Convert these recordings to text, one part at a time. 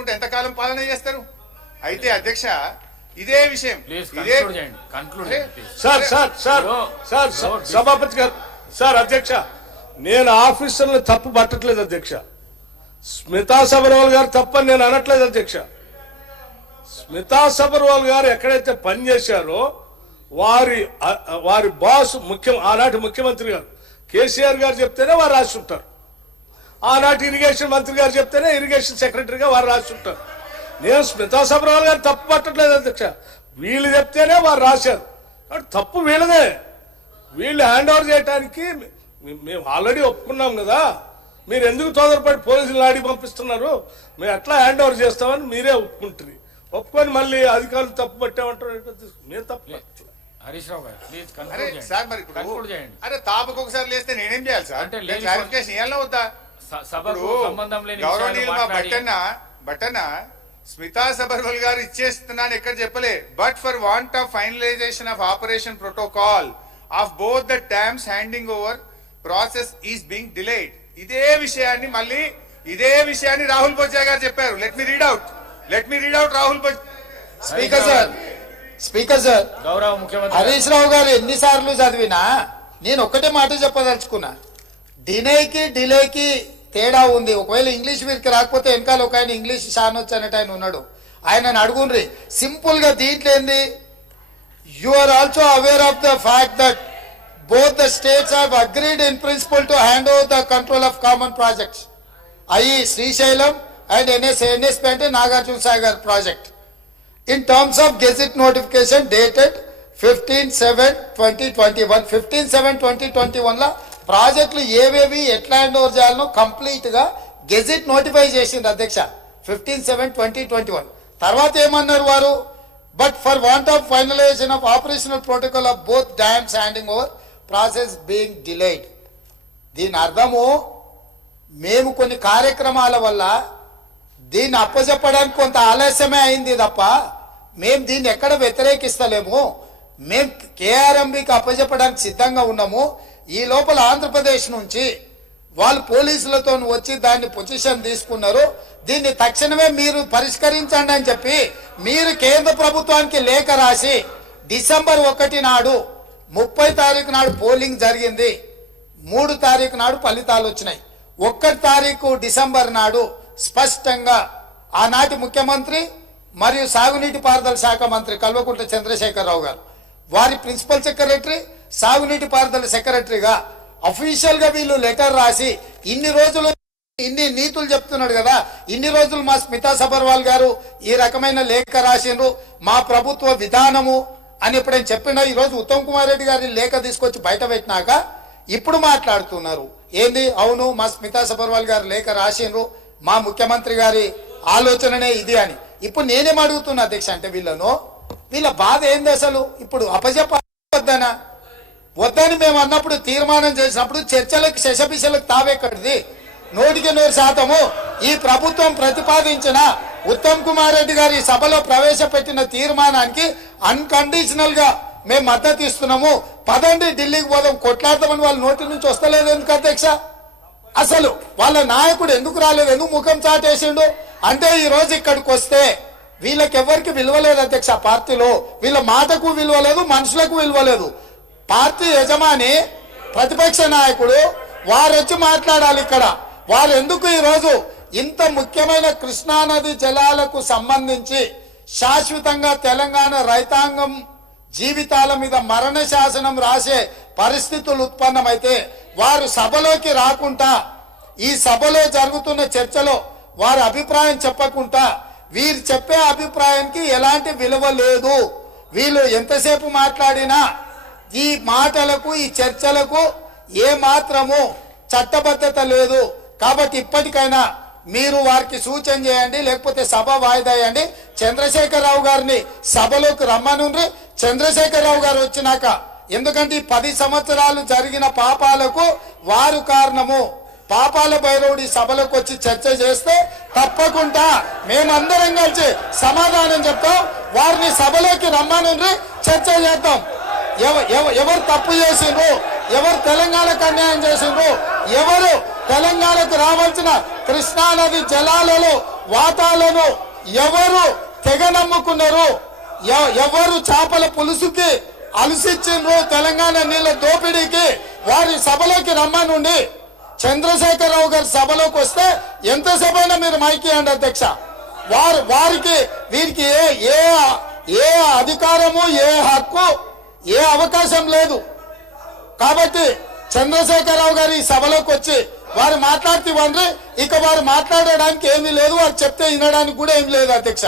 చేసుకుంటే ఎంతకాలం పాలన చేస్తారు? అయితే అధ్యక్ష ఇదే విషయం సభాపతి గారు సార్ అధ్యక్ష నేను ఆఫీసర్లు తప్పు పట్టట్లేదు అధ్యక్ష. స్మితా సబర్వాల్ గారు తప్పని నేను అనట్లేదు అధ్యక్ష. స్మితా సబర్వాల్ గారు ఎక్కడైతే పనిచేశారో వారి బాస్ ఆనాటి ముఖ్యమంత్రి గారు కేసీఆర్ గారు చెప్తేనే వారు రాసి ఉంటారు. ఆనాటి ఇరిగేషన్ మంత్రి గారు చెప్తేనే ఇరిగేషన్ సెక్రటరీగా వారు రాసి ఉంటారు. నేను స్మితా సబర్వాల్ గారు తప్పు పట్టట్లేదు అధ్యక్ష. వీళ్ళు చెప్తేనే వారు రాశారు. తప్పు వీళ్ళదే. వీళ్ళు హ్యాండ్ ఓవర్ చేయడానికి మేము ఆల్రెడీ ఒప్పుకున్నాం కదా. మీరు ఎందుకు తొందరపడి పోలీసులు ఆడి పంపిస్తున్నారు? మేము ఎట్లా హ్యాండ్ ఓవర్ చేస్తామని మీరే ఒప్పుకుంటుంది. ఒప్పుకొని మళ్ళీ అధికారులు తప్పు పట్టామంటారు. మీరు తప్పు హరీష్ రావు గారు ప్లీజ్ సార్. మరి అరే తాపకు ఒకసారి లేస్తే నేనేం చేయాలి సార్? అంటే క్లారిఫికేషన్ ఇవ్వాలా వద్దా? గౌరవనీయులు మా బట్టన్న స్మితా సబర్వాల్ గారు ఇచ్చేస్తున్నాను ఎక్కడ చెప్పలే. But for want of finalisation of operation protocol of both the dams handing over process is being delayed. ఇదే విషయాన్ని రాహుల్ బొజ్జా గారు చెప్పారు. Let me read out Rahul Bojja. Speaker sir గౌరవ ముఖ్యమంత్రి హరీష్ రావు గారు ఎన్నిసార్లు చదివినా నేను ఒక్కటే మాట చెప్పదలుచుకున్నా. డిలేకి తేడా ఉంది. ఒకవేళ ఇంగ్లీష్ వీరికి రాకపోతే వెనకాల ఒక ఆయన ఇంగ్లీష్ షానొచ్చు అనేట ఆయన ఉన్నాడు. ఆయనను అడుగుండ్రి. సింపుల్ గా దీంట్లో ఏంది, you are also aware of the fact that both the states have agreed in principle to hand over the control of common projects, i.e. Srisailam and NSP and Nagarjuna Sagar project, in terms of Gazette notification dated 15/7/2021. 15/7/2021 la ప్రాజెక్టులు ఏవేవి ఎట్లా hand over చేయాలనో complete గా gazette notify చేసింది అధ్యక్ష 15/7/2021. తర్వాత ఏమన్నారు వారు, but for want of finalisation of operational protocol of both dams handing over process being delayed. దీని అర్థము మేము కొన్ని కార్యక్రమాల వల్ల దీన్ని అప్పచెప్పడానికి కొంత ఆలస్యమే అయింది తప్ప మేము దీన్ని ఎక్కడ వ్యతిరేకిస్తలేము. మేము కేఆర్ఎంబికి అప్పచెప్పడానికి సిద్ధంగా ఉన్నాము. ఈ లోపల ఆంధ్రప్రదేశ్ నుంచి వాళ్ళు పోలీసులతో వచ్చి దాన్ని పొజిషన్ తీసుకున్నారు. దీన్ని తక్షణమే మీరు పరిష్కరించండి అని చెప్పి మీరు కేంద్ర ప్రభుత్వానికి లేఖ రాసి డిసెంబర్ 1 నాడు 30 తారీఖు నాడు పోలింగ్ జరిగింది. 3 తారీఖు నాడు ఫలితాలు వచ్చినాయి. 1 తారీఖు డిసెంబర్ నాడు స్పష్టంగా ఆనాటి ముఖ్యమంత్రి మరియు సాగునీటి పారుదల శాఖ మంత్రి కల్వకుంట్ల చంద్రశేఖరరావు గారు, వారి ప్రిన్సిపల్ సెక్రటరీ, సాగునీటి పారుదల సెక్రటరీగా అఫీషియల్ గా వీళ్ళు లెటర్ రాసి ఇన్ని రోజులు ఇన్ని నీతులు చెప్తున్నాడు కదా, ఇన్ని రోజులు మా స్మితా సబర్వాల్ గారు ఈ రకమైన లేఖ రాసిండ్రు, మా ప్రభుత్వ విధానము అని ఎప్పుడైనా చెప్పినా ఈ రోజు ఉత్తమ్ కుమార్ రెడ్డి గారి లేఖ తీసుకొచ్చి బయట పెట్టినాక ఇప్పుడు మాట్లాడుతున్నారు ఏంది, అవును మా స్మితా సబర్వాల్ గారు లేఖ రాసిండ్రు, మా ముఖ్యమంత్రి గారి ఆలోచననే ఇది అని. ఇప్పుడు నేనేం అడుగుతున్నా అధ్యక్ష అంటే వీళ్ళ బాధ ఏంది అసలు? ఇప్పుడు వద్దని మేము అన్నప్పుడు తీర్మానం చేసినప్పుడు చర్చలకు శశపిశలకు తావెక్కడిది? 100% ఈ ప్రభుత్వం ప్రతిపాదించిన ఉత్తమ్ కుమార్ రెడ్డి గారి సభలో ప్రవేశపెట్టిన తీర్మానానికి అన్కండిషనల్ గా మేము మద్దతు ఇస్తున్నాము. పదండి ఢిల్లీకి పోదాం కొట్లాడతామని వాళ్ళ నోటి నుంచి వస్తలేదు ఎందుకు అధ్యక్ష? అసలు వాళ్ళ నాయకుడు ఎందుకు రాలేదు? ఎందుకు ముఖం చాటేసిండు? అంటే ఈ రోజు ఇక్కడికి వస్తే వీళ్ళకి ఎవరికి విలువలేదు అధ్యక్ష. పార్టీలో వీళ్ళ మాటకు విలువలేదు, మనుషులకు విలువలేదు. పార్టీ యజమాని ప్రతిపక్ష నాయకుడు వారు వచ్చి మాట్లాడాలి ఇక్కడ. వారు ఎందుకు ఈరోజు ఇంత ముఖ్యమైన కృష్ణానది జలాలకు సంబంధించి శాశ్వతంగా తెలంగాణ రైతాంగం జీవితాల మీద మరణ శాసనం రాసే పరిస్థితులు ఉత్పన్నమైతే వారు సభలోకి రాకుండా ఈ సభలో జరుగుతున్న చర్చలో వారి అభిప్రాయం చెప్పకుండా వీరు చెప్పే అభిప్రాయానికి ఎలాంటి విలువ లేదు. వీళ్ళు ఎంతసేపు మాట్లాడినా ఈ మాటలకు ఈ చర్చలకు ఏ మాత్రము చట్టబద్ధత లేదు. కాబట్టి ఇప్పటికైనా మీరు వారికి సూచన చేయండి, లేకపోతే సభ వాయిదా వేయండి. చంద్రశేఖరరావు గారిని సభలోకి రమ్మనుండ్రి. చంద్రశేఖరరావు గారు వచ్చినాక, ఎందుకంటే ఈ 10 సంవత్సరాలు జరిగిన పాపాలకు వారు కారణము. పాపాల భైరవుడి సభలోకి వచ్చి చర్చ చేస్తే తప్పకుండా మేమందరం కలిసి సమాధానం చెప్తాం. వారిని సభలోకి రమ్మనుండ్రి, చర్చ చేద్దాం. ఎవరు తప్పు చేసిండ్రు, ఎవరు తెలంగాణకు అన్యాయం చేసిండ్రు, ఎవరు తెలంగాణకు రావాల్సిన కృష్ణానది జలాలలో వాటాలను ఎవరు తెగ నమ్ముకున్నారు, ఎవరు చేపల పులుసుకి అలసిచ్చిండ్రు, తెలంగాణ నీళ్ళ దోపిడీకి వారి సభలోకి రమ్మనుండి చంద్రశేఖరరావు గారి సభలోకి వస్తే ఎంతసేపు అయినా మీరు మైకియండి అధ్యక్ష. వారికి వీరికి ఏ అధికారము, ఏ హక్కు, ఏ అవకాశం లేదు. కాబట్టి చంద్రశేఖరరావు గారు ఈ సభలోకి వచ్చి వారు మాట్లాడుతూ ఇక వారు మాట్లాడడానికి ఏమీ లేదు, వారు చెప్తే వినడానికి కూడా ఏమీ లేదు అధ్యక్ష.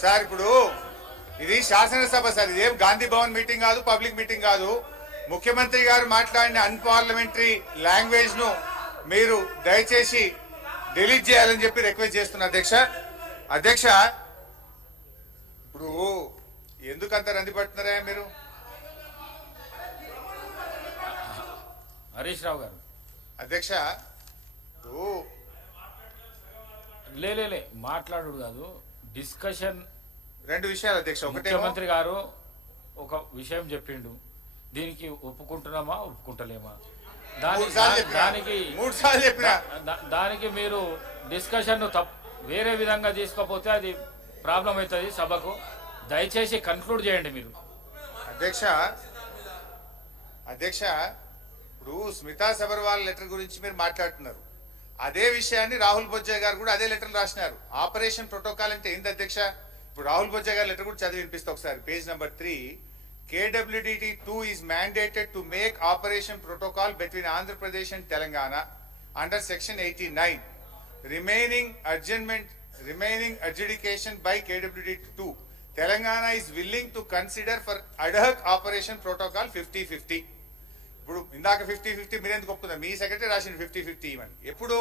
సార్ ఇప్పుడు ఇది శాసనసభ సార్, ఇదేం గాంధీ భవన్ మీటింగ్ కాదు, పబ్లిక్ మీటింగ్ కాదు. ముఖ్యమంత్రి గారు మాట్లాడిన అన్పార్లమెంటరీ లాంగ్వేజ్ ను మీరు దయచేసి డిలీట్ చేయాలని చెప్పి రిక్వెస్ట్ చేస్తున్నా అధ్యక్ష. అధ్యక్ష ఇప్పుడు ఎందుకంత రంది పడుతున్నారా మీరు? హరీష్ రావు గారు అధ్యక్ష ఇప్పుడు లే మాట్లాడు కాదు, డిస్కషన్. రెండు విషయాలు అధ్యక్ష. ఒకటి ముఖ్యమంత్రి గారు ఒక విషయం చెప్పిండు, దీనికి ఒప్పుకుంటున్నామా ఒప్పుకుంటలేమా, మూడు సార్లు చెప్పినా దానికి మీరు డిస్కషన్ వేరే విధంగా తీసుకోపోతే అది ప్రాబ్లం అవుతుంది సభకు. దయచేసి కన్క్లూడ్ చేయండి మీరు. అధ్యక్ష అధ్యక్ష ఇప్పుడు స్మితా సబర్వాల్ లెటర్ గురించి మీరు మాట్లాడుతున్నారు. అదే విషయాన్ని రాహుల్ బొజ్జా గారు కూడా అదే లెటర్ రాసినారు. ఆపరేషన్ ప్రోటోకాల్ అంటే ఏంది అధ్యక్ష? ఇప్పుడు రాహుల్ బొజ్జా గారి లెటర్ కూడా చదివి వినిపిస్తా ఒకసారి. Page number 3, KWDT2 is mandated to make operation protocol between Andhra Pradesh and Telangana under section 89. Remaining adjudication by KWDT2. Telangana is willing to consider for ad hoc operation protocol 50-50. ఇప్పుడు ఇందాక 50-50 మీరెందుకు ఒప్పుకుందాం? మీ secretary రాసిన 50-50 ఇవ్వండి. ఎప్పుడు